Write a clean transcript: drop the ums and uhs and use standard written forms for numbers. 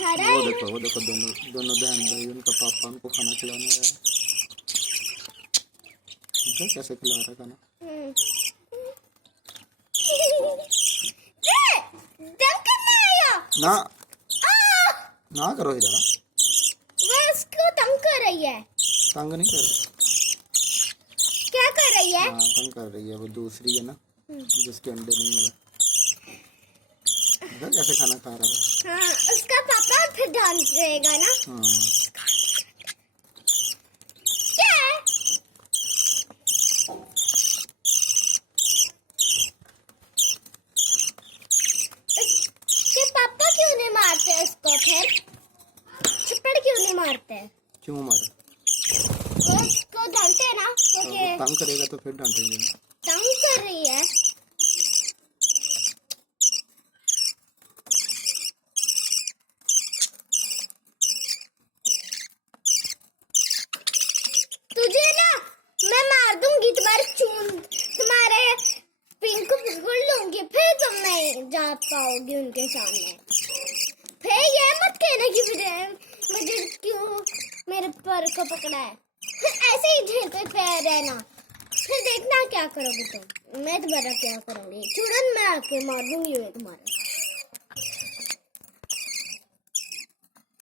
वो देखो दोनों दोनों बहन भाई, उनका पापा उनको खाना खिलाने आया। कैसे खिला रहा खाना। ना ना करो हिरा, वो उसको तंग कर रही है। तंग नहीं कर रही। क्या कर रही है? हाँ तंग कर रही है, वो दूसरी है ना जिसके अंडे नहीं हुए। कैसे खाना खा रहा है। हाँ, उसका पापा फिर डांस करेगा ना। क्या है? उसके पापा क्यों नहीं मारते उसको फिर? थप्पड़ क्यों नहीं मारते? क्यों मारे? वो उसको डांटते हैं ना, क्योंकि तंग करेगा तो फिर डांटेंगे। तंग कर रही है। तुझे ना मैं मार दूंगी, तुम्हारे पिंक को बिल्कुल लूंगी, फिर तुम नहीं जा पाओगी उनके सामने। फिर ये मत कहना कि मुझे क्यों मेरे पर को पकड़ा है। फिर ऐसे ही झेलते फिर रहना, फिर देखना क्या करोगी तुम। मैं तुम्हारा क्या करूंगी, चूड़न मैं आके मार दूंगी तुम्हारा।